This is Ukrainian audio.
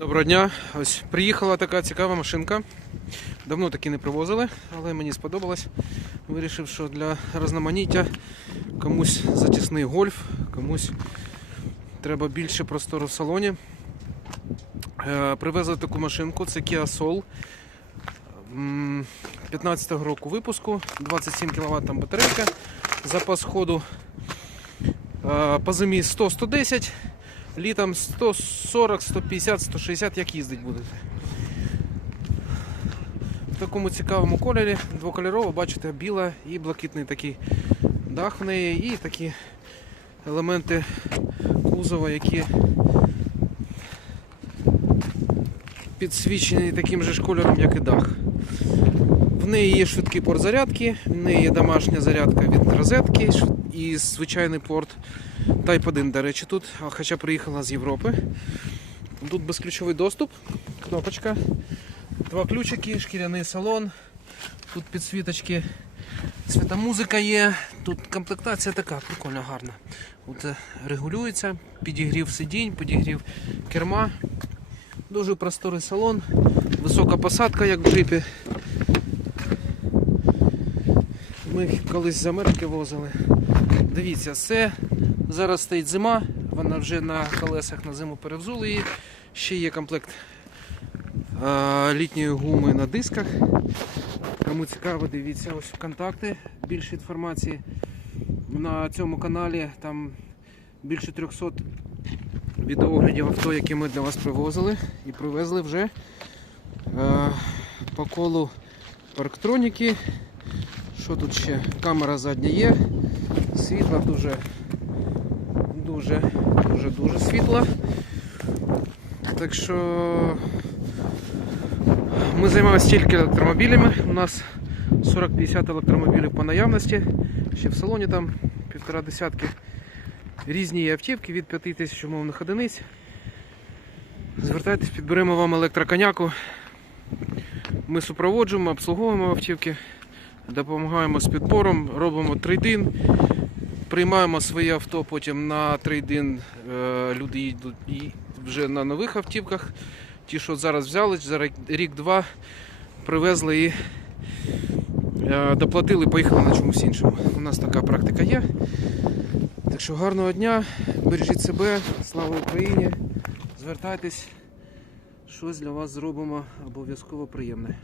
Доброго дня. Ось приїхала така цікава машинка. Давно таки не привозили, але мені сподобалось. Вирішив, що для розноманіття комусь затісний гольф, комусь треба більше простору в салоні. Е, Привезли таку машинку, це Kia Soul. 15-го року випуску, 27 кВт батарейка, запас ходу по зимі 100-110, літом 140, 150, 160, як їздить будете. В такому цікавому кольорі, двокольорово, бачите, біла і блакитний такий дах в неї, і такі елементи кузова, які підсвічені таким же ж кольором, як і дах. В неї є швидкий порт зарядки, в неї є домашня зарядка від розетки і звичайний порт Type 1, до речі, тут, хоча приїхала з Європи. Тут безключовий доступ, кнопочка, два ключики, шкіряний салон, тут підсвіточки, світомузика є, тут комплектація така, прикольно гарна. От е, регулюється, підігрів сидінь, підігрів керма. Дуже просторий салон, висока посадка, як в джипі. Ми їх колись з Америки возили. Дивіться, це зараз стоїть зима, вона вже на колесах на зиму перевзули її. Ще є комплект е, літньої гуми на дисках. Кому цікаво, дивіться ось контакти, більше інформації на цьому каналі. Там більше 300 відеоглядів авто, які ми для вас привозили і привезли вже е, по колу парктроніки. Що тут ще? Камера задня є. Світла дуже, дуже, дуже, дуже світла. Так що ми займаємося тільки електромобілями. У нас 40-50 електромобілів по наявності. Ще в салоні там півтора десятки. Різні автівки від 5 тисяч умовних одиниць. Звертайтесь, підберемо вам електроконяку. Ми супроводжуємо, обслуговуємо автівки, допомагаємо з підбором, робимо трейдин, приймаємо своє авто, потім на трейдин е, люди їдуть вже на нових автівках. Ті, що зараз взяли, за рік- рік-два привезли і е, доплатили, поїхали на чомусь іншому. У нас така практика є. Так що гарного дня, бережіть себе, слава Україні, звертайтесь, щось для вас зробимо обов'язково приємне.